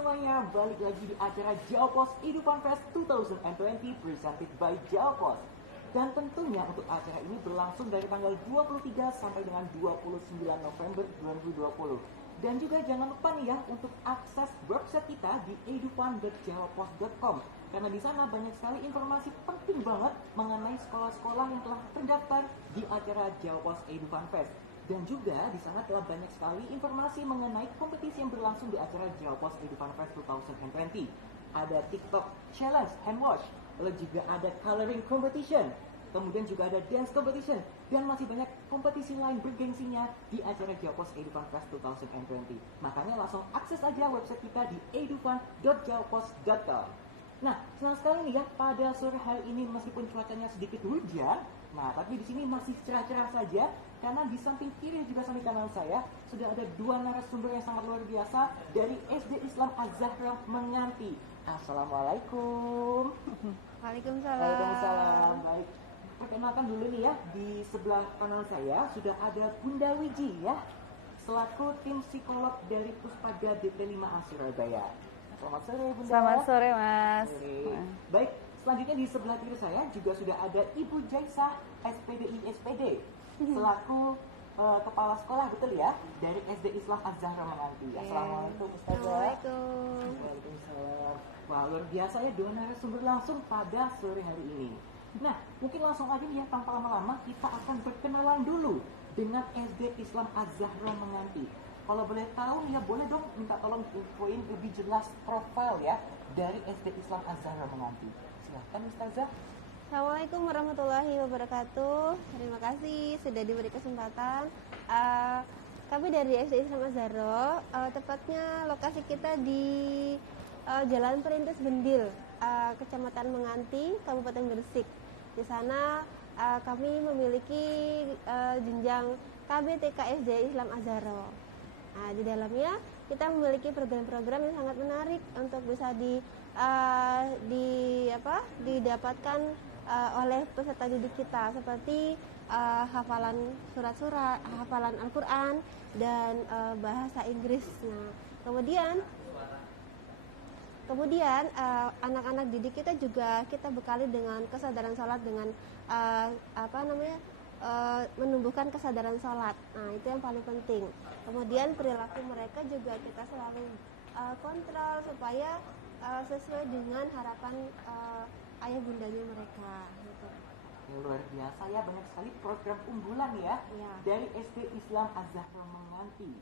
semuanya, balik lagi di acara Jawa Post Edupan Fest 2020 presented by Jawa Post. Dan tentunya untuk acara ini berlangsung dari tanggal 23 sampai dengan 29 November 2020. Dan juga jangan lupa nih ya untuk akses website kita di edupan.jawapost.com, karena di sana banyak sekali informasi penting banget mengenai sekolah-sekolah yang telah terdaftar di acara Jawa Post Edupan Fest. Dan juga di sana telah banyak sekali informasi mengenai kompetisi yang berlangsung di acara Jawa Post Edupan Fest 2020. Ada TikTok Challenge Hand Wash, lalu juga ada Coloring Competition, kemudian juga ada Dance Competition, dan masih banyak kompetisi lain bergengsinya di acara Jawa Post Edupan Fest 2020. Makanya langsung akses aja website kita di edupan.jawapost.com. Nah, senang sekali nih ya pada sore hari ini meskipun cuacanya sedikit hujan, nah tapi di sini masih cerah-cerah saja karena di samping kiri juga samping kanan saya sudah ada dua narasumber yang sangat luar biasa dari SD Islam Az-Zahra Menganti. Assalamualaikum. Waalaikumsalam. Waalaikumsalam. Baik, perkenalkan dulu nih ya, di sebelah kanan saya sudah ada Bunda Wiji ya, selaku tim psikolog dari Puspaga DP5A Surabaya. Selamat sore Bunda. Selamat sore Mas. Baik, selanjutnya di sebelah kiri saya juga sudah ada Ibu Jaisah SPDI SPD selaku kepala sekolah, betul ya, dari SD Islam Az-Zahra Menganti. Assalamualaikum Ustazah. Assalamualaikum. Waalaikumsalam. Wah, luar biasa ya dua narasumber langsung pada sore hari ini. Nah, mungkin langsung aja nih ya, tanpa lama-lama kita akan berkenalan dulu dengan SD Islam Az-Zahra Menganti. Kalau boleh tahu ya, boleh dong minta tolong infoin lebih jelas profil ya dari SD Islam Az-Zahra Menganti. Silahkan Ustazah. Assalamualaikum warahmatullahi wabarakatuh. Terima kasih sudah diberi kesempatan. Kami dari SD Islam Az-Zahra, tepatnya lokasi kita di Jalan Perintis Bendil, Kecamatan Menganti, Kabupaten Gresik. Di sana kami memiliki jenjang KB TK SD Islam Az-Zahra. Nah, di dalamnya kita memiliki program-program yang sangat menarik untuk bisa didapatkan oleh peserta didik kita, seperti hafalan surat-surat, hafalan Al-Quran, dan bahasa Inggris. Nah, kemudian anak-anak didik kita juga kita bekali dengan kesadaran sholat, dengan menumbuhkan kesadaran sholat. Nah, itu yang paling penting. Kemudian perilaku mereka juga kita selalu kontrol supaya sesuai dengan harapan ayah bundanya mereka. Gitu. Luar biasa ya, banyak sekali program unggulan ya, dari SD Islam Az-Zahra Menganti.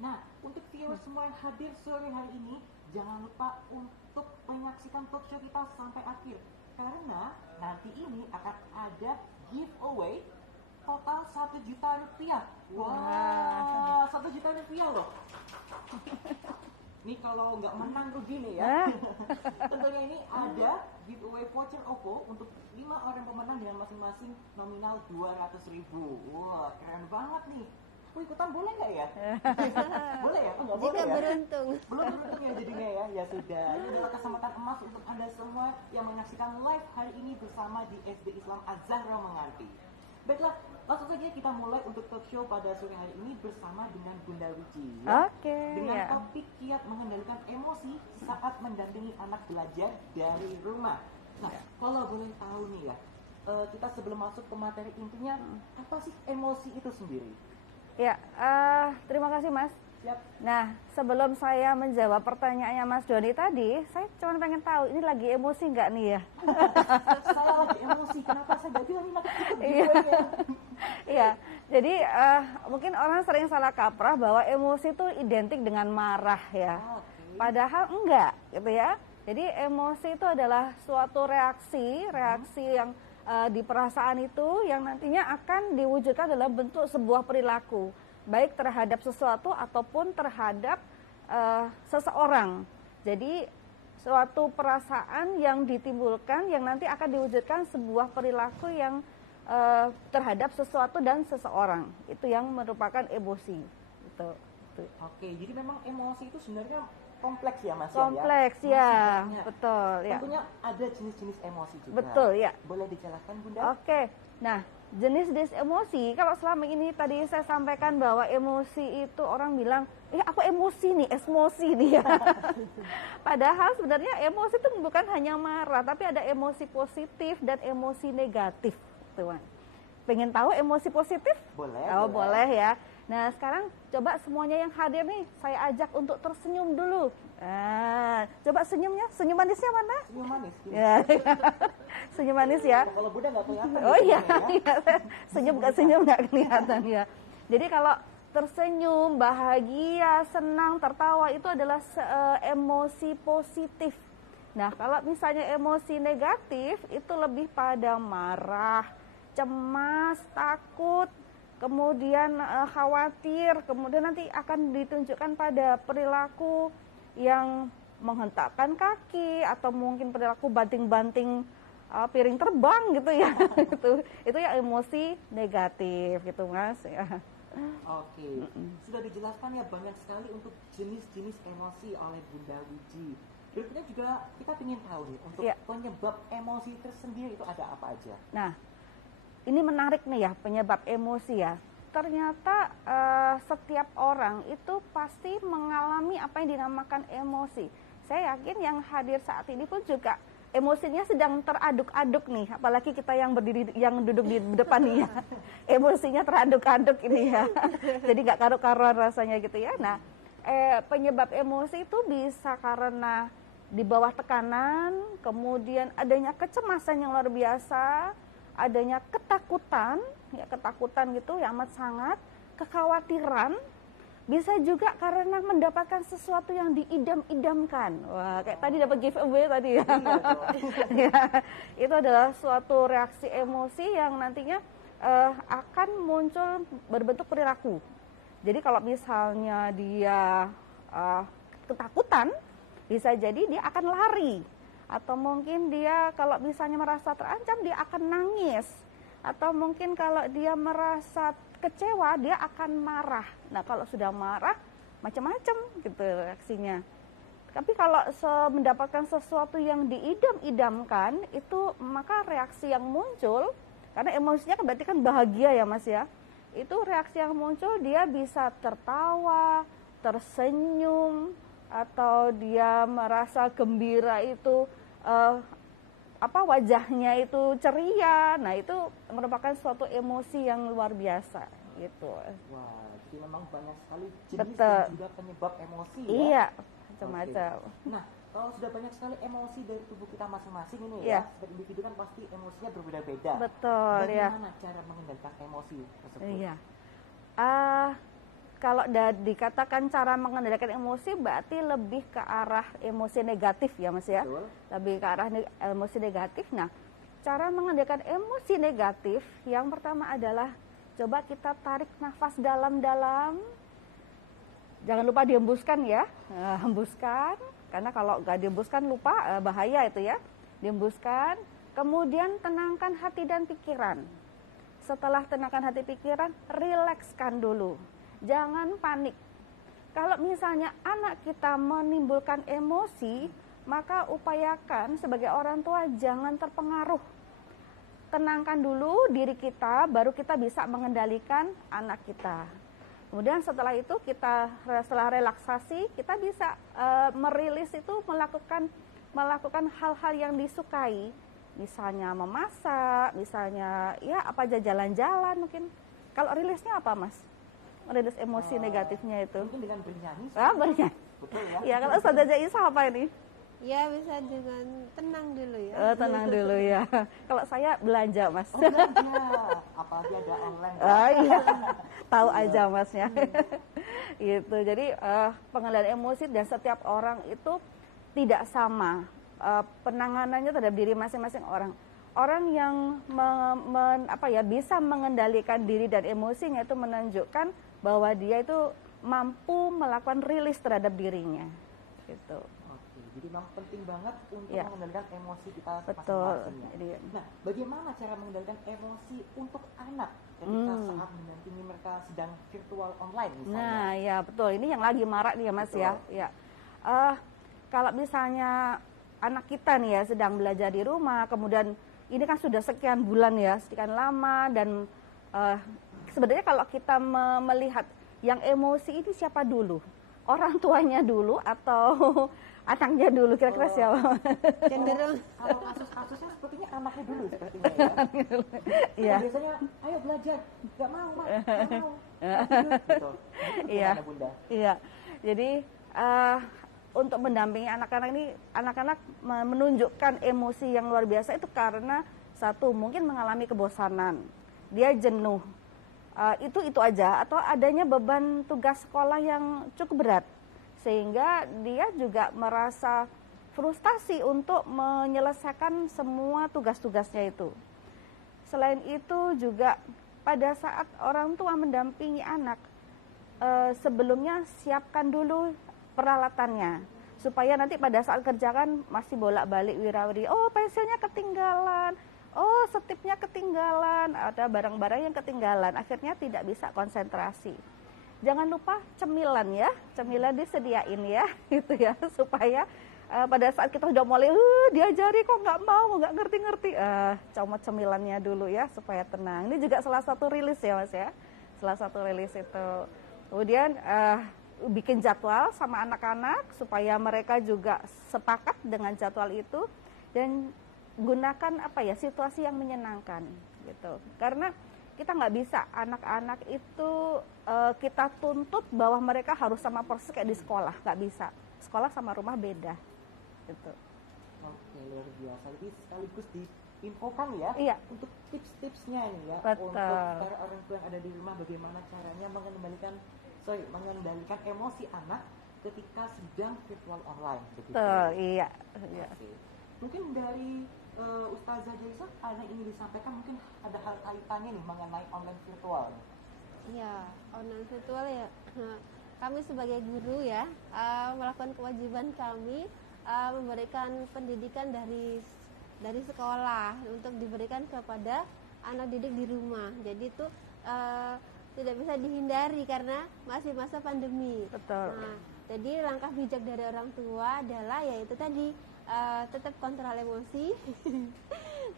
Nah, untuk viewers semua yang hadir sore hari ini, jangan lupa untuk menyaksikan talk show kita sampai akhir, karena nanti ini akan ada giveaway total 1 juta rupiah. Wah, 1 juta rupiah loh. Nih kalau nggak menang rugi nih ya. Tentunya ini ada giveaway voucher OVO untuk 5 orang pemenang dengan masing-masing nominal 200.000. Wah, keren banget nih. Aku ikutan boleh nggak ya? Boleh ya? Oh, nggak boleh Jika ya? beruntung. Belum beruntung ya jadinya ya. Ya sudah, ini adalah kesempatan emas untuk Anda semua yang menyaksikan live hari ini bersama di SD Islam Az-Zahra Menganti. Baiklah, langsung saja kita mulai untuk talk show pada sore hari ini bersama dengan Bunda Wiji ya. Oke, dengan topik kiat mengendalikan emosi saat mendampingi anak belajar dari rumah. Nah, kalau boleh tahu nih ya, kita sebelum masuk ke materi intinya, apa sih emosi itu sendiri? Ya, terima kasih Mas. Siap. Nah, sebelum saya menjawab pertanyaannya Mas Doni tadi, saya cuma pengen tahu ini lagi emosi nggak nih ya? Saya lagi emosi, kenapa saya gak bilang ini Iya. Iya, jadi mungkin orang sering salah kaprah bahwa emosi itu identik dengan marah ya. Padahal enggak, gitu ya. Jadi emosi itu adalah suatu reaksi yang di perasaan itu yang nantinya akan diwujudkan dalam bentuk sebuah perilaku, baik terhadap sesuatu ataupun terhadap seseorang. Jadi suatu perasaan yang ditimbulkan yang nanti akan diwujudkan sebuah perilaku yang terhadap sesuatu dan seseorang. Itu yang merupakan emosi. Gitu. Oke, jadi memang emosi itu sebenarnya kompleks ya Mas kompleks ya, betul ya. Tentunya ada jenis-jenis emosi juga. Betul ya. Boleh dijelaskan Bunda? Oke. Nah, jenis-jenis emosi, kalau selama ini tadi saya sampaikan bahwa emosi itu orang bilang, aku emosi nih ya. Padahal sebenarnya emosi itu bukan hanya marah, tapi ada emosi positif dan emosi negatif, teman. Pengen tahu emosi positif? Boleh. Oh, boleh ya. Nah, sekarang coba semuanya yang hadir nih, saya ajak untuk tersenyum dulu. Coba senyumnya, senyum manisnya mana? Senyum manis. Ya. Senyum manis ya. Kalau Bunda nggak kelihatan. Oh iya, ya. senyum nggak kelihatan ya. Jadi kalau tersenyum, bahagia, senang, tertawa itu adalah emosi positif. Nah, kalau misalnya emosi negatif itu lebih pada marah, cemas, takut, kemudian khawatir, kemudian nanti akan ditunjukkan pada perilaku yang menghentakkan kaki atau mungkin perilaku banting-banting piring terbang gitu ya. itu ya emosi negatif gitu Mas ya. Oke, sudah dijelaskan ya banyak sekali untuk jenis-jenis emosi oleh Bunda Wiji. Berikutnya juga kita ingin tahu nih untuk penyebab emosi tersendiri itu ada apa aja. Nah, ini menarik nih ya penyebab emosi ya. Ternyata setiap orang itu pasti mengalami apa yang dinamakan emosi. Saya yakin yang hadir saat ini pun juga emosinya sedang teraduk-aduk nih, apalagi kita yang berdiri, yang duduk di depan nih ya. Emosinya teraduk-aduk ini ya. Jadi nggak karu-karuan rasanya gitu ya. Nah, penyebab emosi itu bisa karena di bawah tekanan, kemudian adanya kecemasan yang luar biasa, adanya ketakutan, ya ketakutan gitu yang amat sangat, kekhawatiran, bisa juga karena mendapatkan sesuatu yang diidam-idamkan. Wah, kayak tadi dapat giveaway tadi ya. Ya, itu adalah suatu reaksi emosi yang nantinya akan muncul berbentuk perilaku. Jadi kalau misalnya dia ketakutan, bisa jadi dia akan lari. Atau mungkin dia kalau misalnya merasa terancam, dia akan nangis. Atau mungkin kalau dia merasa kecewa, dia akan marah. Nah, kalau sudah marah, macam-macam gitu reaksinya. Tapi kalau mendapatkan sesuatu yang diidam-idamkan, itu maka reaksi yang muncul, karena emosinya kan berarti kan bahagia ya Mas ya. Itu reaksi yang muncul, dia bisa tertawa, tersenyum, atau dia merasa gembira itu wajahnya itu ceria. Nah, itu merupakan suatu emosi yang luar biasa gitu. Wah, jadi memang banyak sekali jenis Betul. dan juga penyebab emosi ya. Iya, macam-macam. Nah, kalau sudah banyak sekali emosi dari tubuh kita masing-masing ini Iya. ya, setiap individu kan pasti emosinya berbeda-beda. Betul ya. Bagaimana cara mengendalikan emosi tersebut? Iya. Kalau dikatakan cara mengendalikan emosi berarti lebih ke arah emosi negatif ya Mas ya. Betul. Lebih ke arah emosi negatif. Nah, cara mengendalikan emosi negatif yang pertama adalah coba kita tarik nafas dalam-dalam. Jangan lupa dihembuskan ya. Hembuskan, karena kalau nggak dihembuskan lupa bahaya itu ya. Dihembuskan, kemudian tenangkan hati dan pikiran. Setelah tenangkan hati pikiran, rilekskan dulu. Jangan panik. Kalau misalnya anak kita menimbulkan emosi, maka upayakan sebagai orang tua jangan terpengaruh. Tenangkan dulu diri kita, baru kita bisa mengendalikan anak kita. Kemudian setelah itu setelah relaksasi, kita bisa merilis itu melakukan hal-hal yang disukai. Misalnya memasak, misalnya ya apa aja jalan-jalan mungkin. Kalau rilisnya apa Mas? Rilis emosi negatifnya itu. Mungkin dengan bernyanyi. Bernyanyi. Betul ya. Ya, kalau Saudara Isa apa ini? Ya, bisa dengan tenang dulu ya. Tenang dulu ya. Kalau saya belanja Mas. Oh, belanja. Apalagi ada online. Oh iya. Tahu aja Masnya. Gitu. Jadi pengendalian emosi dan setiap orang itu tidak sama. Penanganannya terhadap diri masing-masing orang. Orang yang bisa mengendalikan diri dan emosinya itu menunjukkan bahwa dia itu mampu melakukan rilis terhadap dirinya. Gitu. Oke, jadi memang penting banget untuk Ya. mengendalikan emosi kita Betul. masing-masing ya. Nah, bagaimana cara mengendalikan emosi untuk anak ketika saat mendampingi mereka sedang virtual online misalnya? Nah, ya betul. Ini yang lagi marak nih ya Mas Betul. ya. Kalau misalnya anak kita nih ya sedang belajar di rumah, kemudian ini kan sudah sekian bulan ya, sekian lama, dan sebenarnya kalau kita melihat yang emosi ini siapa dulu? Orang tuanya dulu atau anaknya dulu, kira-kira siapa? Cenderung Kalau kasus-kasusnya sepertinya anaknya dulu sepertinya ya. Iya. Biasanya ayo belajar, nggak mau mak, nggak mau. Gitu. Iya. Gimana, Bunda? Iya, jadi untuk mendampingi anak-anak ini, anak-anak menunjukkan emosi yang luar biasa itu karena satu, mungkin mengalami kebosanan, dia jenuh, itu aja, atau adanya beban tugas sekolah yang cukup berat, sehingga dia juga merasa frustasi untuk menyelesaikan semua tugas-tugasnya itu. Selain itu juga pada saat orang tua mendampingi anak, sebelumnya siapkan dulu peralatannya supaya nanti pada saat kerja kan masih bolak-balik wirawiri, oh pensilnya ketinggalan, oh setipnya ketinggalan, ada barang-barang yang ketinggalan, akhirnya tidak bisa konsentrasi. Jangan lupa cemilan ya, cemilan disediain ya, gitu ya, supaya pada saat kita udah mulai diajari kok nggak mau, nggak ngerti-ngerti, comot cemilannya dulu ya supaya tenang. Ini juga salah satu rilis ya Mas ya, salah satu rilis itu. Kemudian bikin jadwal sama anak-anak supaya mereka juga sepakat dengan jadwal itu, dan gunakan situasi yang menyenangkan gitu. Karena kita nggak bisa anak-anak itu kita tuntut bahwa mereka harus sama persis kayak di sekolah, nggak bisa. Sekolah sama rumah beda gitu. Oke, luar biasa. Jadi sekaligus diinfokan ya, Iya. untuk tips-tipsnya ini ya, Betul. untuk para orang tua yang ada di rumah, bagaimana caranya mengendalikan emosi anak ketika sedang virtual online. Begitu. Betul, iya. Oke. Mungkin dari Ustazah Jaisa ada yang ingin disampaikan, mungkin ada hal kaitannya nih mengenai online virtual. ya online virtual ya. Kami sebagai guru ya melakukan kewajiban kami memberikan pendidikan dari sekolah untuk diberikan kepada anak didik di rumah. Jadi itu tidak bisa dihindari karena masih masa pandemi. Betul. Nah, jadi langkah bijak dari orang tua adalah yaitu tadi tetap kontrol emosi,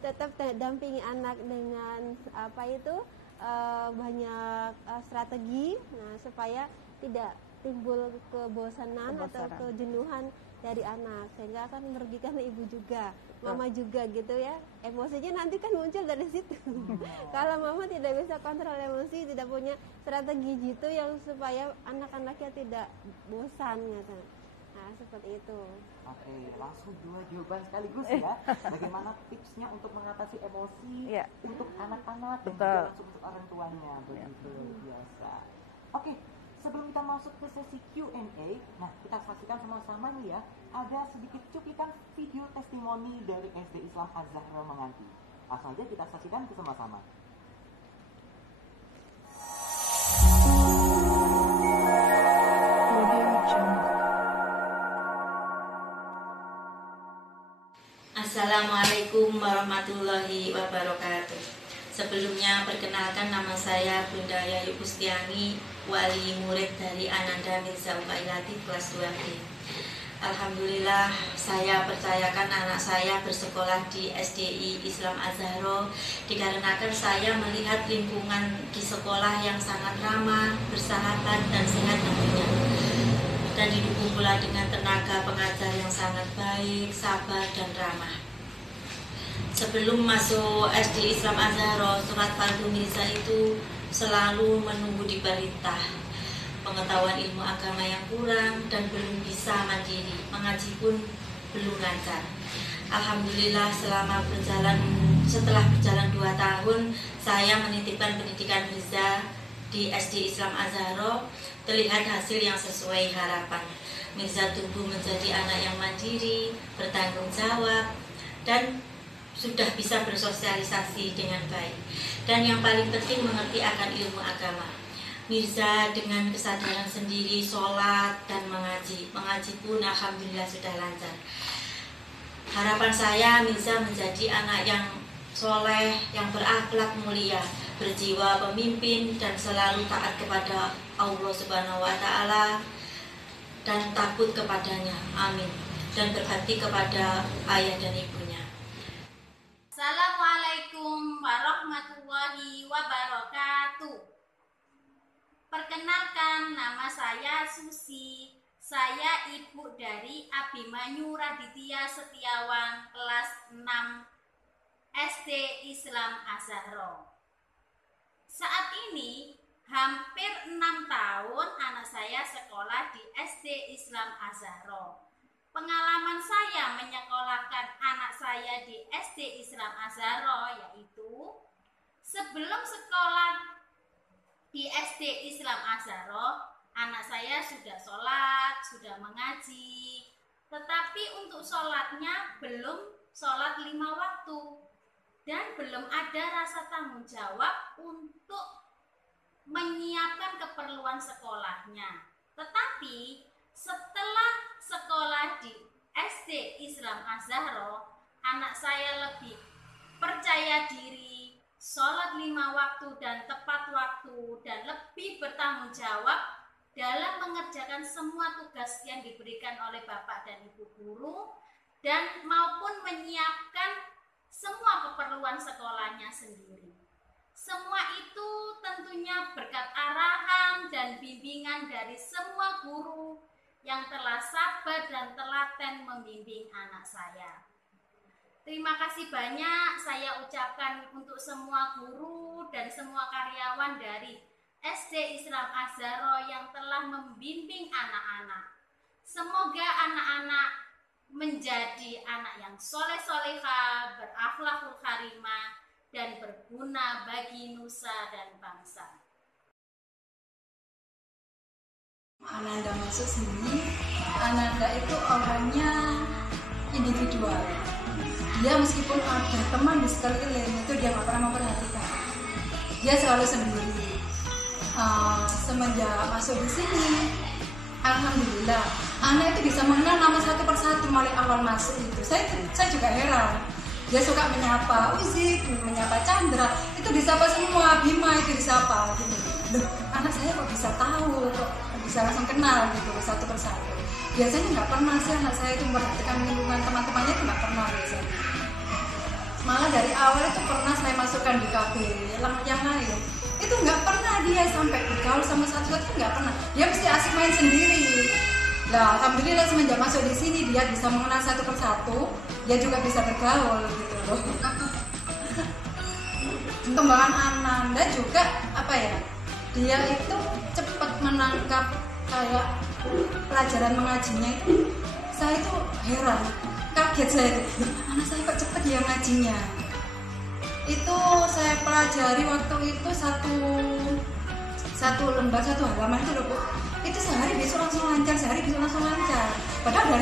tetap dampingi anak dengan banyak strategi, nah supaya tidak timbul kebosanan atau kejenuhan dari anak, sehingga akan merugikan ibu juga, mama juga gitu ya. Emosinya nanti kan muncul dari situ. Kalau mama tidak bisa kontrol emosi, tidak punya strategi gitu yang supaya anak-anaknya tidak bosan gitu. Nah, seperti itu. Oke, langsung dua jawaban sekaligus ya. Bagaimana tipsnya untuk mengatasi emosi untuk anak-anak dan juga langsung untuk orang tuanya. Begitu luar biasa. Oke, sebelum kita masuk ke sesi Q&A, nah kita saksikan sama-sama nih ya, ada sedikit cuplikan video testimoni dari SD Islam Az-Zahra Menganti. Langsung aja kita saksikan bersama-sama. Assalamualaikum warahmatullahi wabarakatuh. Sebelumnya perkenalkan, nama saya Bunda Yayu Pustiani, wali murid dari Ananda Mirza Ukailati kelas 2B. Alhamdulillah, saya percayakan anak saya bersekolah di SDI Islam Az-Zahra dikarenakan saya melihat lingkungan di sekolah yang sangat ramah, bersahabat, dan sehat tentunya. Dan didukung pula dengan tenaga pengajar yang sangat baik, sabar, dan ramah. Sebelum masuk SD Islam Az-Zahra, Surat Faldu Mirza itu selalu menunggu diperintah. Pengetahuan ilmu agama yang kurang dan belum bisa mandiri, mengaji pun belum lancar. Alhamdulillah setelah berjalan 2 tahun, saya menitipkan pendidikan Mirza di SD Islam Az-Zahra, terlihat hasil yang sesuai harapan. Mirza tumbuh menjadi anak yang mandiri, bertanggung jawab, dan sudah bisa bersosialisasi dengan baik. Dan yang paling penting mengerti akan ilmu agama. Mirza dengan kesadaran sendiri sholat dan mengaji pun alhamdulillah sudah lancar. Harapan saya Mirza menjadi anak yang soleh, yang berakhlak mulia, berjiwa pemimpin, dan selalu taat kepada Allah Subhanahu wa Ta'ala dan takut kepadanya. Amin. Dan berbakti kepada ayah dan ibunya. Assalamualaikum warahmatullahi wabarakatuh. Perkenalkan, nama saya Susi. Saya ibu dari Abimanyu Raditya Setiawan, kelas 6 SD Islam Az-Zahra. Saat ini hampir 6 tahun anak saya sekolah di SD Islam Az-Zahra. Pengalaman saya menyekolahkan anak saya di SD Islam Az-Zahra yaitu sebelum sekolah di SD Islam Az-Zahra, anak saya sudah sholat, sudah mengaji, tetapi untuk sholatnya belum sholat 5 waktu dan belum ada rasa tanggung jawab untuk menyiapkan keperluan sekolahnya. Tetapi setelah sekolah di SD Islam Az-Zahra, anak saya lebih percaya diri, sholat 5 waktu dan tepat waktu, dan lebih bertanggung jawab dalam mengerjakan semua tugas yang diberikan oleh Bapak dan Ibu guru, dan maupun menyiapkan semua keperluan sekolahnya sendiri. Semua itu tentunya berkat arahan dan bimbingan dari semua guru yang telah sabar dan telaten membimbing anak saya. Terima kasih banyak saya ucapkan untuk semua guru dan semua karyawan dari SD Islam Az-Zahra yang telah membimbing anak-anak. Semoga anak-anak menjadi anak yang soleh-solehah, berakhlakul karimah, dan berguna bagi nusa dan bangsa. Ananda masuk sini, Ananda itu orangnya individual. Dia meskipun ada teman di sekeliling itu dia nggak pernah memperhatikan. Dia selalu sendiri. Semenjak masuk di sini, alhamdulillah, anak itu bisa mengenal nama satu persatu mulai awal masuk itu. Saya juga heran. Dia suka menyapa Uzi, menyapa Chandra, itu disapa semua, Bima itu disapa gitu. Loh, anak saya kok bisa tahu, kok bisa langsung kenal gitu satu persatu. Biasanya nggak pernah sih anak saya itu memperhatikan lingkungan teman-temannya, itu nggak pernah biasanya. Malah dari awal itu pernah saya masukkan di kafe yang lain, itu nggak pernah dia sampai bergaul sama satu-satu, nggak pernah. Dia mesti asik main sendiri. Nah, alhamdulillah semenjak masuk di sini dia bisa mengenal satu persatu, dia juga bisa bergaul gitu loh. Perkembangan Ananda juga apa ya? Dia itu cepat menangkap kayak pelajaran mengajinya itu. Saya itu heran, kaget saya itu. Anak saya kok cepet ya ngajinya. Itu saya pelajari waktu itu satu lembar, satu halaman itu loh Bu. Itu sehari besok langsung lancar, padahal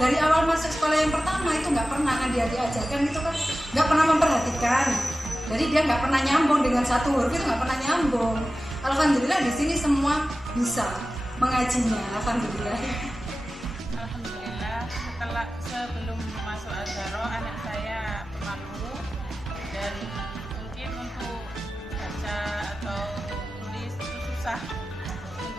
dari awal masuk sekolah yang pertama itu nggak pernah kan dia diajarkan itu kan, nggak pernah memperhatikan, jadi dia nggak pernah nyambung dengan satu huruf itu, nggak pernah nyambung. Alhamdulillah di sini semua bisa mengajinya, alhamdulillah. Alhamdulillah sebelum masuk Az-Zahra anak saya pemalu dan mungkin untuk baca atau tulis itu susah.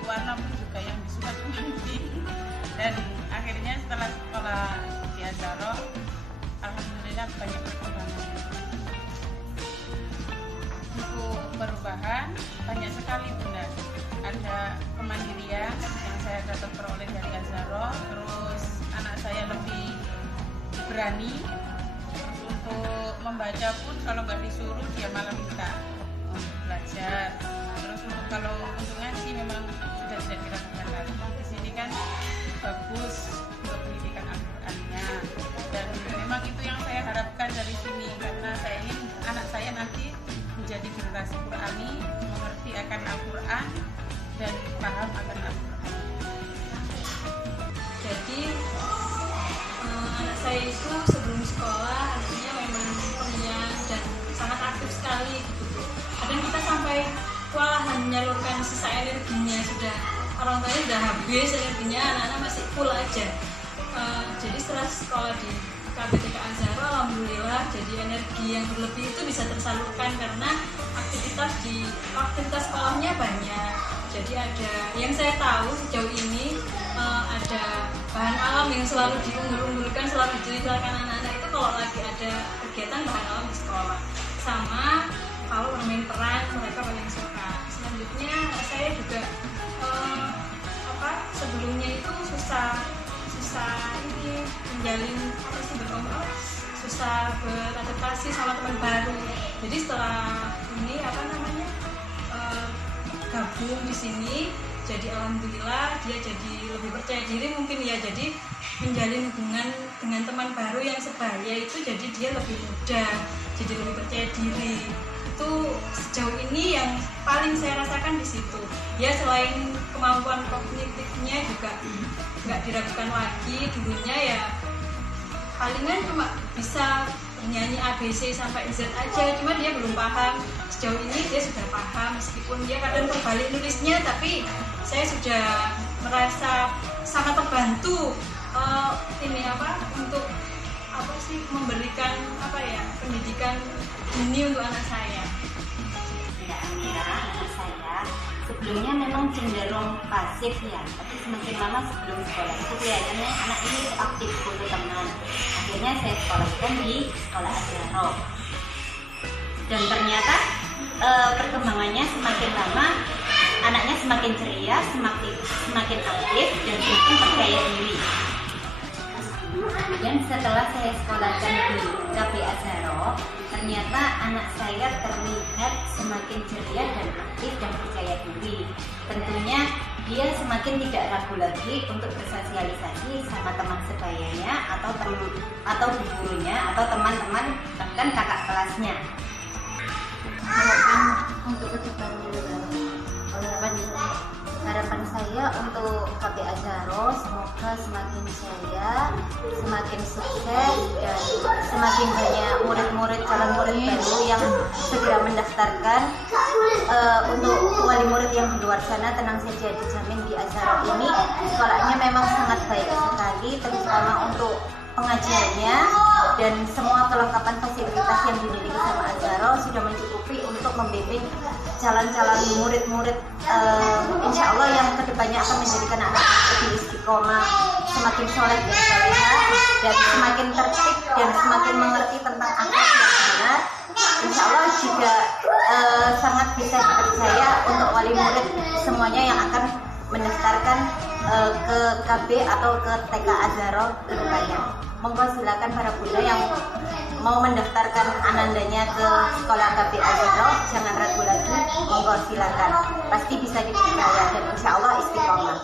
Warna pun juga yang disuka penting. Dan akhirnya setelah sekolah di Az-Zahra, alhamdulillah banyak perkembangan. Untuk perubahan banyak sekali Bunda. Ada kemandirian yang saya dapat peroleh dari Az-Zahra, terus anak saya lebih berani. Terus untuk membaca pun kalau nggak disuruh dia malah minta untuk belajar. Terus kalau untuk ngaji memang sudah tidak diragukan lagi. Di sini kan bagus untuk pendidikan Al-Qur'annya, dan memang itu yang saya harapkan dari sini, karena saya ingin anak saya nanti menjadi generasi Qur'ani, mengerti akan Al-Qur'an dan paham akan Al-Qur'an. Jadi anak saya itu sebelum sekolah artinya memang pendiam dan sangat aktif sekali gitu. Kadang kita sampai kewalahan menyalurkan sisa energinya, sudah orang tuanya sudah habis energinya, anak-anak masih full aja. Jadi setelah sekolah di KBTK Az-Zahra, alhamdulillah jadi energi yang berlebih itu bisa tersalurkan karena aktivitas sekolahnya banyak. Jadi ada yang saya tahu sejauh ini ada bahan alam yang selalu diunggul-unggulkan, selalu diceritakan anak-anak itu kalau lagi ada kegiatan bahan alam di sekolah. sama kalau bermain peran mereka paling suka. Selanjutnya saya juga sebelumnya itu susah ini menjalin susah beradaptasi sama teman baru. Jadi setelah ini gabung di sini, jadi alhamdulillah dia jadi lebih percaya diri mungkin ya, jadi menjalin hubungan dengan teman baru yang sebaya itu jadi dia lebih mudah, jadi lebih percaya diri. Itu sejauh ini yang paling saya rasakan di situ. Ya selain kemampuan kognitifnya juga nggak diragukan lagi. Dulunya ya palingan cuma bisa nyanyi ABC sampai Z aja, cuma dia belum paham. Sejauh ini dia sudah paham, meskipun dia kadang terbalik nulisnya, tapi saya sudah merasa sangat terbantu untuk memberikan pendidikan ini untuk anak saya. Ya, Amira, anak saya sebelumnya memang cenderung pasif ya, tapi semakin lama sebelum sekolah itu kelihatannya anak ini aktif untuk teman. Akhirnya saya sekolahkan di sekolah Azharo, dan ternyata perkembangannya semakin lama anaknya semakin ceria, semakin aktif, dan semakin percaya diri. Dan setelah saya sekolahkan di KB Azharo, ternyata anak saya terlihat semakin ceria dan aktif dan percaya diri. Tentunya dia semakin tidak ragu lagi untuk bersosialisasi sama teman sebayanya atau gurunya atau teman-teman bahkan kakak kelasnya. Harapan saya untuk KB Azharo semoga semakin jaya, semakin sukses, dan semakin banyak murid-murid calon murid baru yang segera mendaftarkan. Untuk wali murid yang di luar sana tenang saja, dijamin di Azharo ini sekolahnya memang sangat baik sekali, terutama untuk pengajarnya, dan semua kelengkapan fasilitas yang dimiliki sama Azharo sudah mencukupi untuk membimbing calon-calon murid-murid insya Allah yang kedepannya akan menjadikan anak lebih istiqomah, semakin soleh dan soleha, dan semakin tertib dan semakin mengerti tentang akhlak yang benar. Insya Allah juga sangat bisa dipercaya untuk wali murid semuanya yang akan mendaftarkan ke KB atau ke TK Azharo ke depannya. Monggo silakan para bunda yang mau mendaftarkan anandanya ke sekolah KB Azharo, jangan ragu lagi, monggo silakan. Pasti bisa dipercaya dan insya Allah istiqomah.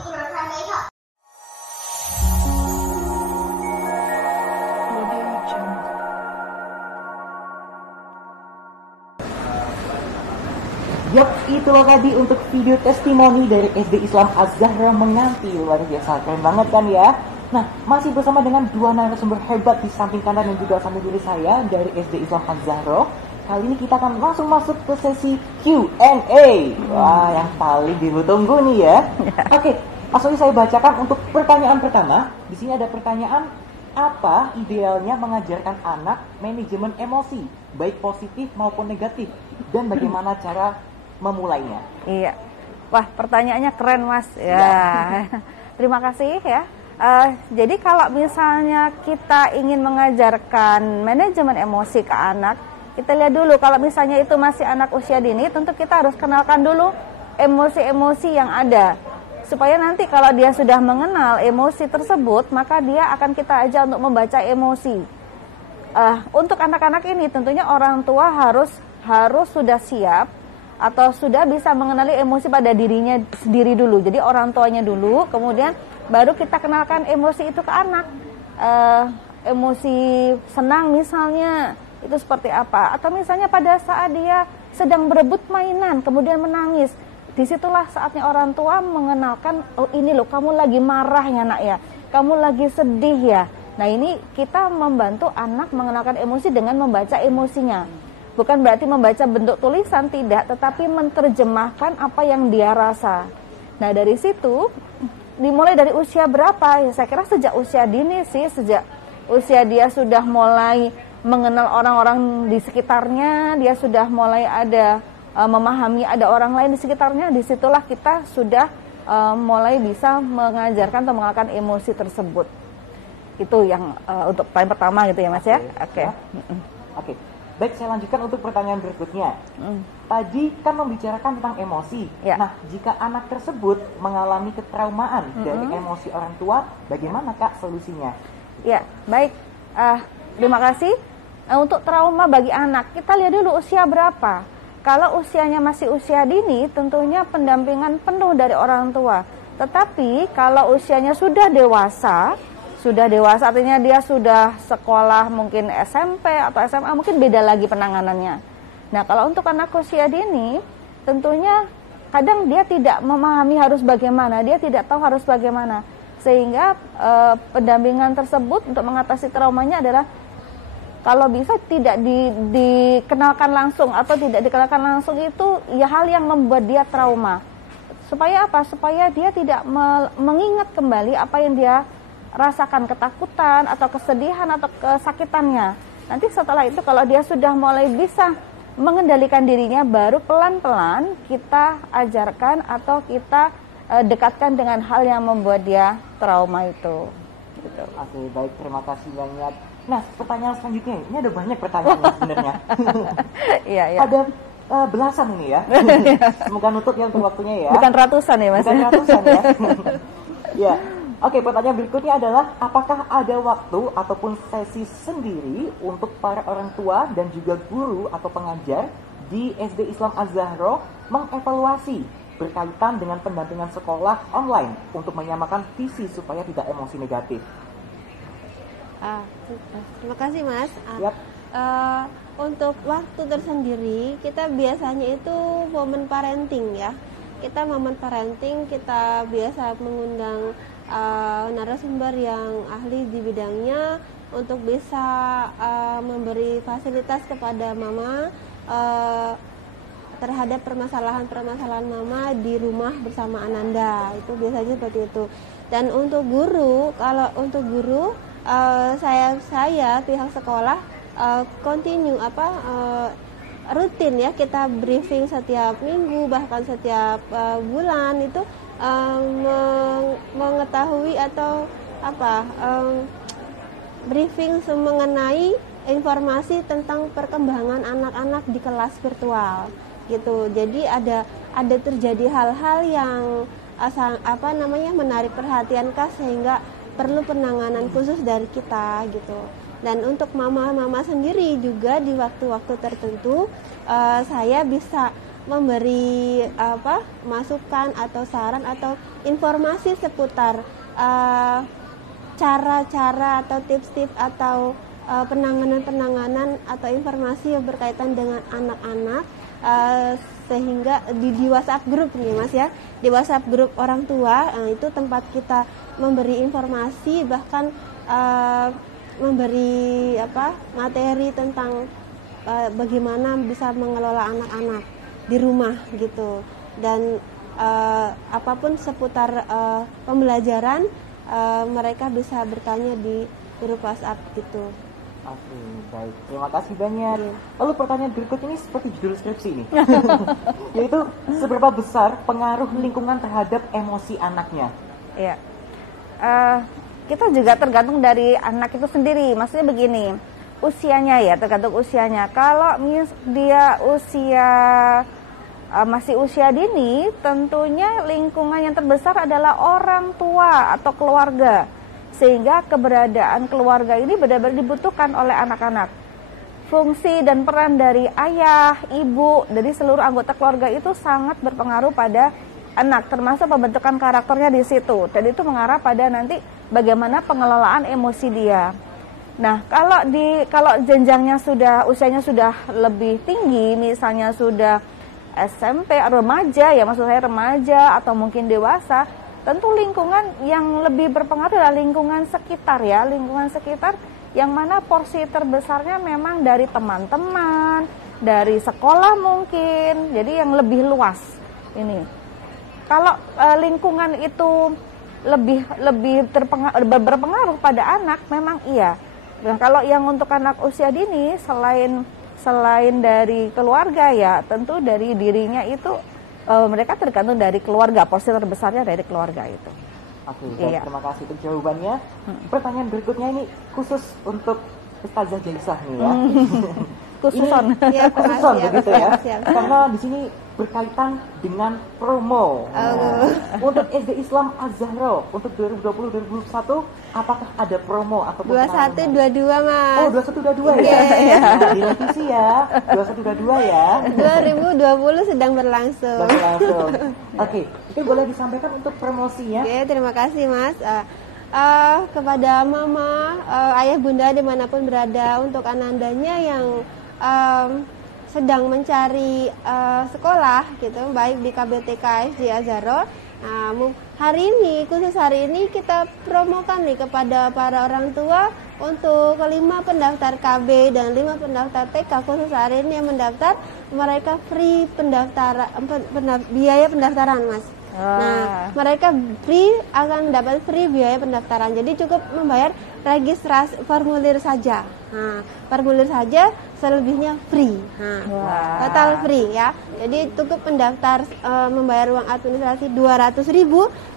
Yup, itulah tadi untuk video testimoni dari SD Islam Az-Zahra Menganti. Luar biasa, keren banget kan ya? Nah, masih bersama dengan dua narasumber hebat di samping kanan dan juga samping kiri saya dari SD Islam Az-Zahra. Kali ini kita akan langsung masuk ke sesi Q&A. Wah, yang paling ditunggu nih ya. Oke, langsung saya bacakan untuk pertanyaan pertama. Di sini ada pertanyaan, apa idealnya mengajarkan anak manajemen emosi, baik positif maupun negatif, dan bagaimana cara memulainya? Iya, wah pertanyaannya keren Mas. Ya, terima kasih ya. Jadi kalau misalnya kita ingin mengajarkan manajemen emosi ke anak, kita lihat dulu kalau misalnya itu masih anak usia dini, tentu kita harus kenalkan dulu emosi-emosi yang ada. Supaya nanti kalau dia sudah mengenal emosi tersebut, maka dia akan kita ajak untuk membaca emosi. Untuk anak-anak ini tentunya orang tua harus sudah siap atau sudah bisa mengenali emosi pada dirinya sendiri dulu. Jadi orang tuanya dulu, kemudian baru kita kenalkan emosi itu ke anak. Emosi senang misalnya, itu seperti apa. Atau misalnya pada saat dia sedang berebut mainan, kemudian menangis. Disitulah saatnya orang tua mengenalkan, oh ini loh kamu lagi marah ya nak ya, kamu lagi sedih ya. Nah ini kita membantu anak mengenalkan emosi dengan membaca emosinya. Bukan berarti membaca bentuk tulisan, tidak, tetapi menerjemahkan apa yang dia rasa. Nah dari situ, dimulai dari usia berapa? Ya saya kira sejak usia dini sih, sejak usia dia sudah mulai mengenal orang-orang di sekitarnya, dia sudah mulai ada memahami ada orang lain di sekitarnya, disitulah kita sudah mulai bisa mengajarkan atau mengenalkan emosi tersebut. Itu yang untuk poin pertama gitu ya Mas ya. Oke. Oke. Baik, saya lanjutkan untuk pertanyaan berikutnya. Tadi kan membicarakan tentang emosi. Ya. Nah, jika anak tersebut mengalami ketraumaan dari emosi orang tua, bagaimana Kak solusinya? Ya, baik. Terima kasih. Untuk trauma bagi anak, kita lihat dulu usia berapa. Kalau usianya masih usia dini, tentunya pendampingan penuh dari orang tua. Tetapi kalau usianya sudah dewasa artinya dia sudah sekolah mungkin SMP atau SMA, mungkin beda lagi penanganannya. Nah, kalau untuk anak usia dini, tentunya kadang dia tidak memahami harus bagaimana, dia tidak tahu harus bagaimana. Sehingga pendampingan tersebut untuk mengatasi traumanya adalah kalau bisa tidak dikenalkan langsung atau tidak dikenalkan langsung, itu ya hal yang membuat dia trauma. Supaya apa? Supaya dia tidak mengingat kembali apa yang dia rasakan, ketakutan atau kesedihan atau kesakitannya. Nanti setelah itu kalau dia sudah mulai bisa mengendalikan dirinya, baru pelan-pelan kita ajarkan atau kita dekatkan dengan hal yang membuat dia trauma itu. Gitu. Oke, baik, terima kasih banyak. Nah, pertanyaan selanjutnya, ini ada banyak pertanyaan sebenarnya. Iya. Ada belasan ini ya. Semoga nutup ya untuk waktunya ya. Bukan ratusan ya Mas? Bukan ratusan ya. Ya. Oke, pertanyaan berikutnya adalah apakah ada waktu ataupun sesi sendiri untuk para orang tua dan juga guru atau pengajar di SD Islam Az-Zahra mengevaluasi berkaitan dengan pendampingan sekolah online untuk menyamakan visi supaya tidak emosi negatif? Terima kasih Mas. Yap. Untuk waktu tersendiri, kita biasanya itu momen parenting ya. Kita momen parenting, kita biasa mengundang narasumber yang ahli di bidangnya untuk bisa memberi fasilitas kepada mama terhadap permasalahan-permasalahan mama di rumah bersama Ananda. Itu biasanya seperti itu. Dan untuk guru, kalau untuk guru saya pihak sekolah rutin ya, kita briefing setiap minggu bahkan setiap bulan itu mengetahui atau briefing mengenai informasi tentang perkembangan anak-anak di kelas virtual gitu. Jadi ada terjadi hal-hal yang menarik perhatian Kak, sehingga perlu penanganan khusus dari kita gitu. Dan untuk mama-mama sendiri juga di waktu-waktu tertentu saya bisa memberi masukan atau saran atau informasi seputar cara-cara atau tips-tips atau penanganan atau informasi yang berkaitan dengan anak-anak, sehingga di WhatsApp grup nih Mas ya, di WhatsApp grup orang tua itu tempat kita memberi informasi, bahkan memberi materi tentang bagaimana bisa mengelola anak-anak di rumah gitu. Dan apapun seputar pembelajaran, mereka bisa bertanya di grup WhatsApp gitu. Oke, baik. Terima kasih banyak. Lalu pertanyaan berikut ini seperti judul skripsi ini. Yaitu seberapa besar pengaruh lingkungan terhadap emosi anaknya? Iya. Kita juga tergantung dari anak itu sendiri. Maksudnya begini, usianya ya, tergantung usianya. Kalau dia masih usia dini, tentunya lingkungan yang terbesar adalah orang tua atau keluarga. Sehingga keberadaan keluarga ini benar-benar dibutuhkan oleh anak-anak. Fungsi dan peran dari ayah, ibu, dari seluruh anggota keluarga itu sangat berpengaruh pada anak, termasuk pembentukan karakternya di situ. Dan itu mengarah pada nanti bagaimana pengelolaan emosi dia. Nah, kalau jenjangnya usianya sudah lebih tinggi, misalnya sudah SMP, remaja ya, maksud saya remaja atau mungkin dewasa, tentu lingkungan yang lebih berpengaruh adalah lingkungan sekitar ya, lingkungan sekitar yang mana porsi terbesarnya memang dari teman-teman, dari sekolah mungkin, jadi yang lebih luas ini. Kalau lingkungan itu lebih berpengaruh pada anak, memang iya. Nah, kalau yang untuk anak usia dini, selain dari keluarga ya, tentu dari dirinya itu mereka tergantung dari keluarga, porsi terbesarnya dari keluarga itu. Oke, baik, terima kasih untuk jawabannya. Pertanyaan berikutnya ini khusus untuk Ustazah Jaisah nih ya. khususon. Iya, Khususon siap, begitu ya. siap. Karena di sini berkaitan dengan promo. Untuk SD Islam Az-Zahra untuk 2020-2021 apakah ada promo atau 21 22 Mas. Oh, 21 22 ya. Nah, direvisi ya. 21 22 ya. 2020 sedang berlangsung. Oke, mungkin boleh disampaikan untuk promosinya. Oke, terima kasih Mas. Kepada mama, ayah bunda dimanapun berada, untuk anandanya yang sedang mencari sekolah gitu, baik di KBTK SD Az-Zahra. Nah, khusus hari ini kita promokan nih kepada para orang tua untuk 5 pendaftar KB dan 5 pendaftar TK khusus hari ini yang mendaftar, mereka free biaya pendaftaran Mas. Nah, mereka akan dapat free biaya pendaftaran. Jadi cukup membayar registrasi formulir saja. Nah, formulir saja, selebihnya free. Nah, total free ya. Jadi cukup pendaftar membayar uang administrasi 200.000.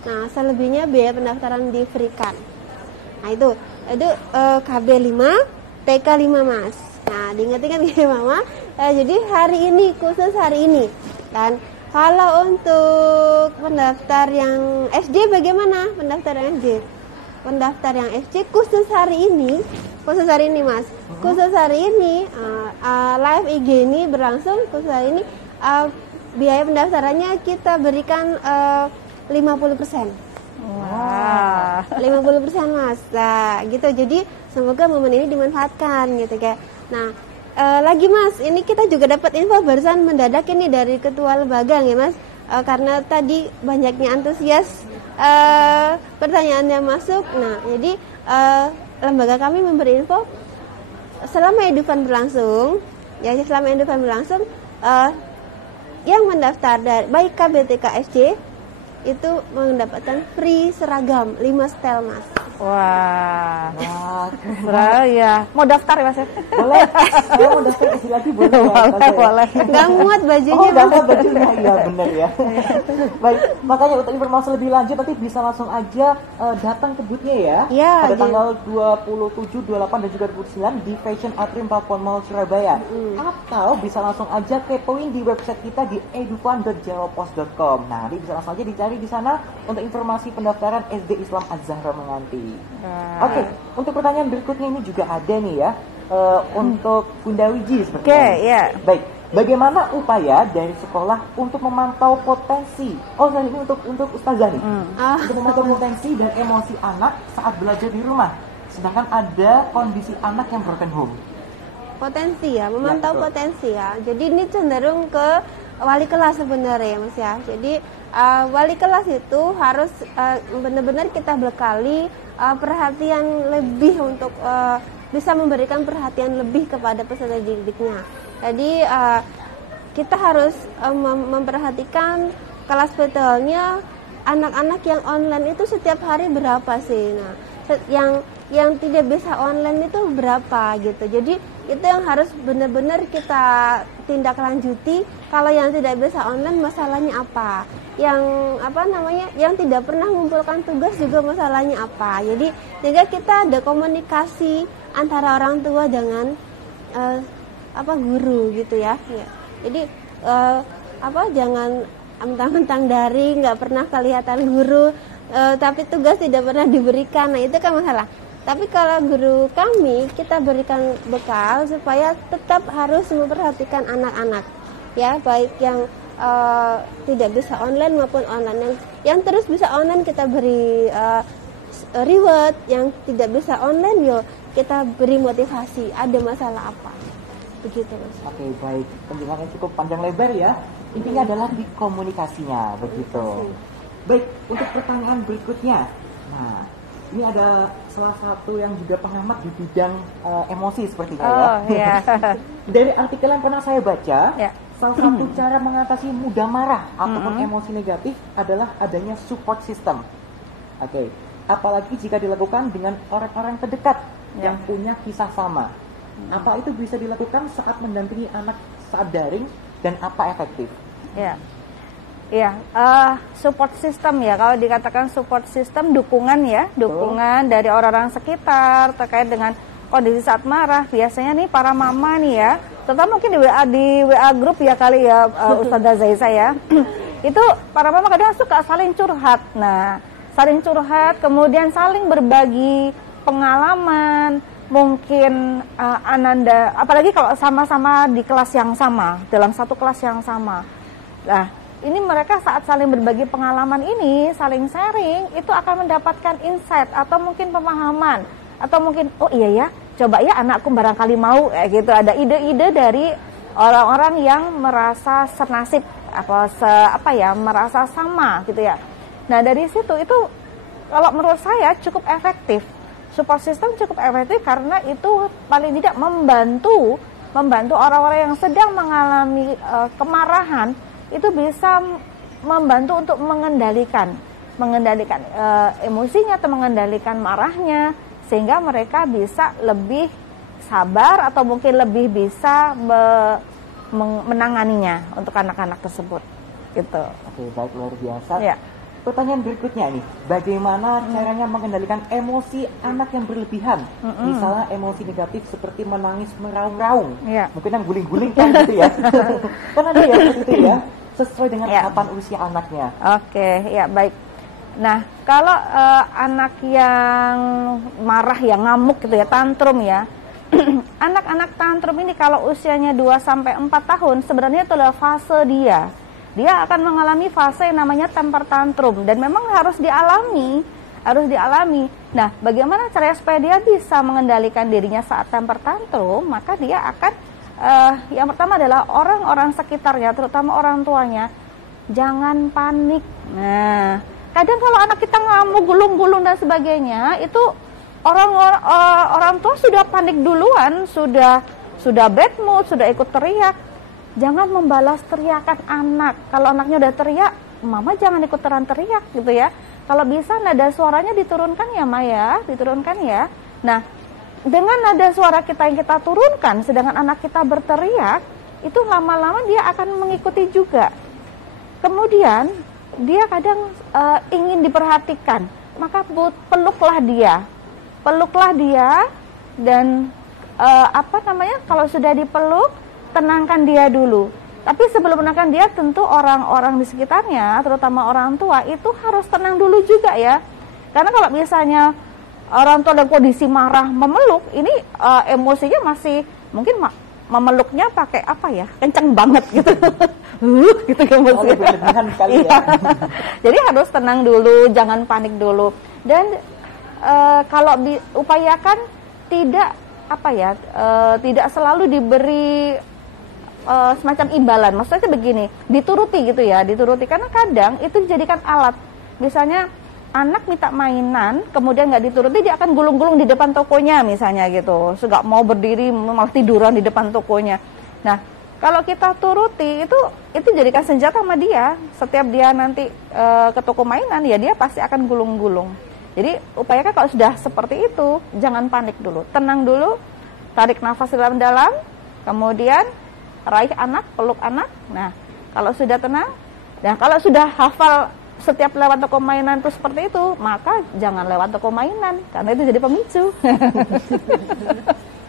Nah, selebihnya biaya pendaftaran di-free-kan. Nah, itu KB 5, TK 5 Mas. Nah, diingat-ingat ya Mama. Jadi hari ini, khusus hari ini. Dan kalau untuk pendaftar yang SD bagaimana? Pendaftar yang SD? Pendaftar yang SD khusus hari ini Mas. Khusus hari ini live IG ini berlangsung khusus hari ini, biaya pendaftarannya kita berikan 50%. Wah. 50% Mas. Nah, gitu. Jadi semoga momen ini dimanfaatkan gitu kayak. Nah, lagi Mas, ini kita juga dapat info barusan mendadak ini dari ketua lembaga ya Mas, karena tadi banyaknya antusias pertanyaannya masuk. Nah, jadi lembaga kami memberi info selama Edufan berlangsung, yang mendaftar dari baik KBTK SD itu mendapatkan free seragam 5 setel Mas. Wah, ya. Mau daftar ya Mas? Boleh. Saya mau daftar isi lagi boleh. Boleh. Nggak muat bajunya. Oh, nggak muat bajunya, iya benar ya. Baik, makanya untuk informasi lebih lanjut nanti bisa langsung aja datang ke booth-nya ya. Iya. Pada tanggal 27, 28 dan juga 29 di Fashion Atrium Pakuan Mall Surabaya. Atau bisa langsung aja kepoin di website kita di edufan.jawapos.com. Nah, nanti bisa langsung aja dicari di sana untuk informasi pendaftaran SD Islam Az-Zahra Menganti. Oke, untuk pertanyaan berikutnya ini juga ada nih ya, untuk Bunda Wiji seperti ini. Ya. Baik, bagaimana upaya dari sekolah untuk memantau potensi? Oh, ini untuk Ustazah nih. Untuk memantau potensi dan emosi anak saat belajar di rumah, sedangkan ada kondisi anak yang broken home. Potensi ya, memantau potensi ya. Jadi ini cenderung ke wali kelas sebenarnya Mas ya. Jadi wali kelas itu harus benar-benar kita bekali perhatian lebih untuk bisa memberikan perhatian lebih kepada peserta didiknya. Jadi kita harus memperhatikan kelas virtualnya anak-anak yang online itu setiap hari berapa sih. Nah, yang tidak bisa online itu berapa gitu. Jadi itu yang harus benar-benar kita tindak lanjuti. Kalau yang tidak bisa online masalahnya apa? Yang tidak pernah mengumpulkan tugas juga masalahnya apa? Jadi sehingga kita ada komunikasi antara orang tua dengan guru gitu ya. Jadi jangan mentang-mentang daring, nggak pernah kelihatan guru, tapi tugas tidak pernah diberikan. Nah, itu kan masalah. Tapi kalau guru kami, kita berikan bekal supaya tetap harus memperhatikan anak-anak, ya, baik yang tidak bisa online maupun online. Yang terus bisa online kita beri reward, yang tidak bisa online kita beri motivasi. Ada masalah apa? Begitu Mas. Oke, baik. Penjelasannya cukup panjang lebar ya. Intinya adalah di komunikasinya, begitu. Baik, untuk pertanyaan berikutnya. Nah, ini ada salah satu yang juga pengamat di bidang emosi sepertinya ya. Iya. Dari artikel yang pernah saya baca, salah satu cara mengatasi mudah marah ataupun emosi negatif adalah adanya support system. Oke, apalagi jika dilakukan dengan orang-orang terdekat yang punya kisah sama. Apa itu bisa dilakukan saat mendampingi anak saat daring dan apa efektif? Support system ya. Kalau dikatakan support system, dukungan ya, dukungan dari orang-orang sekitar terkait dengan kondisi saat marah. Biasanya nih para mama nih ya, terutama mungkin di WA grup ya kali ya, Ustazah Zaiza ya. Itu para mama kadang suka saling curhat. Nah, saling curhat, kemudian saling berbagi pengalaman. Mungkin Ananda, apalagi kalau sama-sama di kelas yang sama, dalam satu kelas yang sama. Nah, ini mereka saat saling berbagi pengalaman ini, saling sharing, itu akan mendapatkan insight atau mungkin pemahaman. Atau mungkin, oh iya ya, coba ya anakku barangkali mau, gitu. Ada ide-ide dari orang-orang yang merasa senasib, merasa sama gitu ya. Nah dari situ itu kalau menurut saya cukup efektif, support system cukup efektif karena itu paling tidak membantu orang-orang yang sedang mengalami kemarahan itu bisa membantu untuk mengendalikan emosinya atau mengendalikan marahnya sehingga mereka bisa lebih sabar atau mungkin lebih bisa menanganinya untuk anak-anak tersebut gitu. Oke, baik, luar biasa. Ya. Pertanyaan berikutnya nih, bagaimana caranya mengendalikan emosi anak yang berlebihan? Misalnya emosi negatif seperti menangis meraung-raung, mungkin yang guling-guling kan gitu ya. Kan ada ya seperti itu ya, sesuai dengan tahapan usia anaknya. Oke, ya baik. Nah, kalau anak yang marah ya, ngamuk gitu ya, tantrum ya. Anak-anak tantrum ini kalau usianya 2-4 tahun sebenarnya itu adalah fase dia akan mengalami fase yang namanya temper tantrum dan memang harus dialami. Nah, bagaimana caranya supaya dia bisa mengendalikan dirinya saat temper tantrum? Maka dia akan yang pertama adalah orang-orang sekitarnya, terutama orang tuanya, jangan panik. Nah, kadang kalau anak kita ngamuk, gulung-gulung dan sebagainya, itu orang tua sudah panik duluan, sudah bad mood, sudah ikut teriak. Jangan membalas teriakan anak. Kalau anaknya udah teriak, mama jangan ikutan teriak gitu ya. Kalau bisa nada suaranya diturunkan ya Maya, diturunkan ya. Nah, dengan nada suara kita yang kita turunkan, sedangkan anak kita berteriak, itu lama-lama dia akan mengikuti juga. Kemudian dia kadang ingin diperhatikan, maka peluklah dia dan kalau sudah dipeluk, tenangkan dia dulu. Tapi sebelum menenangkan dia, tentu orang-orang di sekitarnya, terutama orang tua, itu harus tenang dulu juga ya. Karena kalau misalnya orang tua dalam kondisi marah memeluk, ini emosinya masih mungkin memeluknya pakai kenceng banget gitu. Gitu emosinya. Berlebihan sekali ya. Jadi harus tenang dulu, jangan panik dulu. Dan kalau upayakan tidak tidak selalu diberi semacam imbalan. Maksudnya begini, dituruti gitu ya, karena kadang itu dijadikan alat. Misalnya anak minta mainan, kemudian nggak dituruti, dia akan gulung-gulung di depan tokonya misalnya gitu, nggak mau berdiri, malah tiduran di depan tokonya. Nah, kalau kita turuti itu jadikan senjata sama dia. Setiap dia nanti ke toko mainan, ya dia pasti akan gulung-gulung. Jadi upayakan kalau sudah seperti itu, jangan panik dulu, tenang dulu, tarik nafas dalam-dalam, kemudian raih anak, peluk anak. Nah, kalau sudah tenang, dan kalau sudah hafal setiap lewat toko mainan itu seperti itu, maka jangan lewat toko mainan, karena itu jadi pemicu.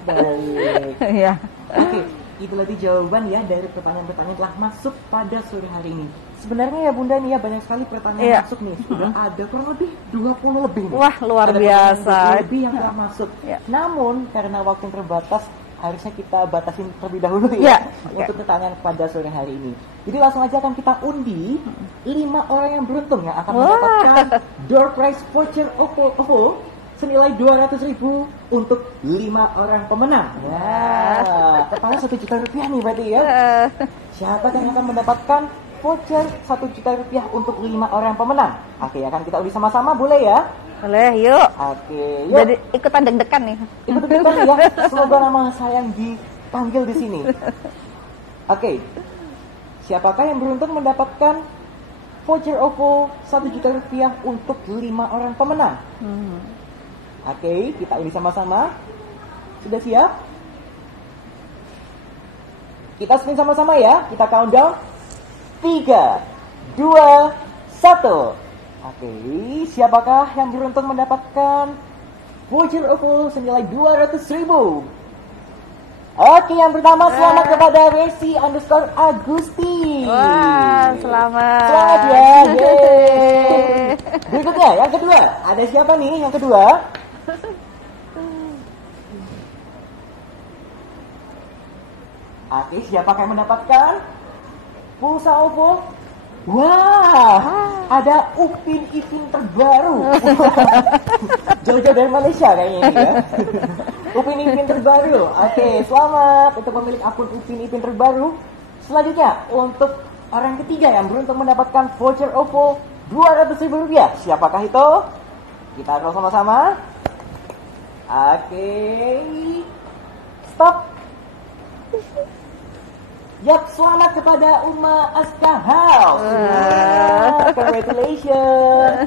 Baik. Ya. Oke, itu tadi jawaban ya dari pertanyaan-pertanyaan telah masuk pada sore hari ini. Sebenarnya ya Bunda nih ya, banyak sekali pertanyaan masuk nih. Sudah ada kurang lebih 20 lebih nih. Wah, luar biasa. 20 lebih yang telah masuk. Namun karena waktu yang terbatas, harusnya kita batasin terlebih dahulu ya, untuk pertanyaan pada sore hari ini. Jadi langsung aja akan kita undi 5 orang yang beruntung yang akan mendapatkan door prize voucher OVO senilai 200.000 untuk 5 orang pemenang. Ya, totalnya 1 juta rupiah nih berarti ya. Siapa yang akan mendapatkan voucher 1 juta rupiah untuk 5 orang pemenang? Oke, akan kita undi sama-sama, boleh ya? Boleh, yuk. Oke, yuk. Jadi ikutan deg-degan nih. Ikut deg-degan ya. Semoga nama saya yang dipanggil di sini. Oke. Siapakah yang beruntung mendapatkan voucher OVO 1 juta rupiah untuk 5 orang pemenang? Oke, kita undi sama-sama. Sudah siap? Kita spin sama-sama ya. Kita countdown. 3, 2, 1. Oke, siapakah yang beruntung mendapatkan voucher OVO senilai 200.000? Oke, yang pertama selamat kepada Resi_Agusti. Wah, selamat. Selamat ya. Yeay. Berikutnya, yang kedua. Ada siapa nih yang kedua? Oke, siapakah yang mendapatkan pulsa OVO? Wah, ada Upin Ipin terbaru. Jauh-jauh dari Malaysia kayaknya ini ya. Upin Ipin terbaru. Oke, selamat untuk pemilik akun Upin Ipin terbaru. Selanjutnya, untuk orang ketiga yang beruntung mendapatkan voucher OVO Rp200.000. Siapakah itu? Kita roll sama-sama. Oke. Stop. Yap, selamat kepada Uma Aska House. Congratulations.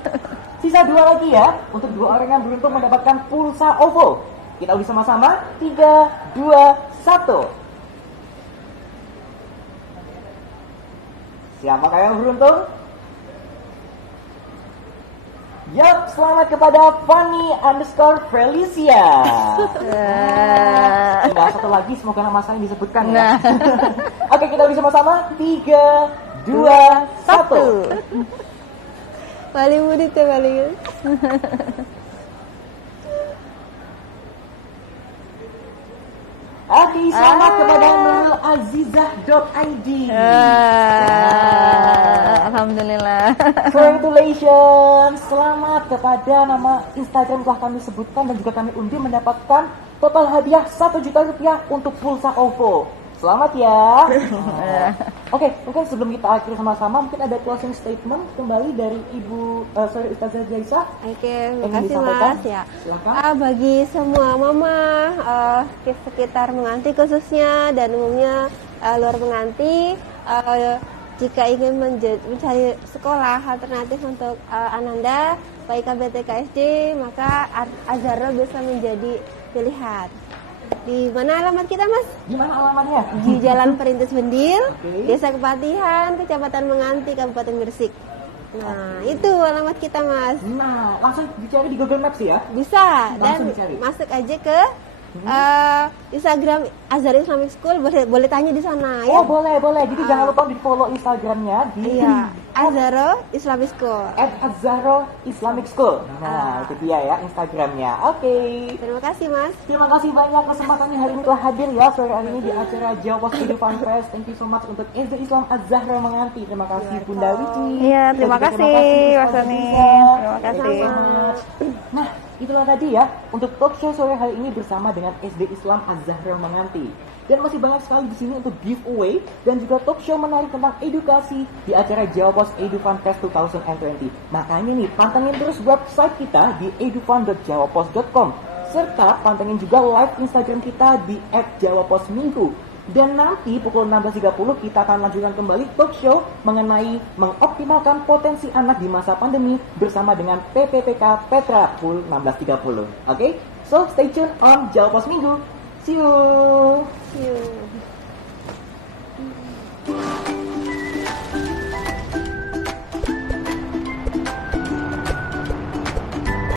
Sisa 2 lagi ya, untuk 2 orang yang beruntung mendapatkan pulsa OVO. Kita udah sama-sama, 3, 2, 1. Siapakah yang beruntung? Yap, selamat kepada Fanny_Felicia. Tinggal 1 lagi, semoga nama saya disebutkan ya. Oke, kita udah sama-sama, 3, 2, 1. Paling mudah tuh paling. Oke, selamat kepada nurulazizah.id. Alhamdulillah. Congratulations. Selamat kepada nama Instagram telah kami sebutkan dan juga kami undi mendapatkan total hadiah Rp1 juta untuk pulsa OVO. Selamat ya. Oke, mungkin sebelum kita akhiri sama-sama, mungkin ada closing statement kembali dari Ustazah Jaisa. Oke, makasih Mas ya. Silakan. Bagi semua mama sekitar Menganti khususnya dan umumnya luar Menganti, jika ingin mencari sekolah alternatif untuk Ananda baik KBTK SD, maka Azharo bisa menjadi pilihan. Di mana alamat kita, Mas? Di mana alamatnya? Di Jalan Perintis Bendil, Desa Kepatihan, Kecamatan Menganti, Kabupaten Gresik. Nah, itu alamat kita, Mas. Nah, langsung dicari di Google Maps ya? Bisa, Langsung dan dicari. masuk aja ke Instagram Azhar Islamic School, boleh tanya di sana ya. Oh, boleh. Jadi jangan lupa di-follow Instagramnya di Azhar Islamic School. @Azharo Islamic School. Nah, itu dia ya Instagramnya. Oke. Terima kasih, Mas. Terima kasih banyak kesempatannya hari ini telah hadir ya sore hari ini di acara Jawa Pos Edu Fun Fest. Thank you so much untuk SD Islam Az-Zahra Menganti. Terima kasih Bunda Wiki. Iya, terima Dan juga kasih Mas Ustazah Sani. Jaisa. Terima kasih. Thank you so much. Nah, itulah tadi ya untuk talk show sore hari ini bersama dengan SD Islam Az-Zahra Menganti. Dan masih banyak sekali di sini untuk giveaway dan juga talk show menarik tentang edukasi di acara Jawa Pos Edu Fun Fest 2020. Makanya nih, pantengin terus website kita di edufun.jawapos.com serta pantengin juga live Instagram kita di @jawaposminggu. Dan nanti pukul 16.30 kita akan lanjutkan kembali talk show mengenai mengoptimalkan potensi anak di masa pandemi bersama dengan PPPK Petra pukul 16.30. Oke? So stay tune on Jawa Pos Minggu. See you. See you.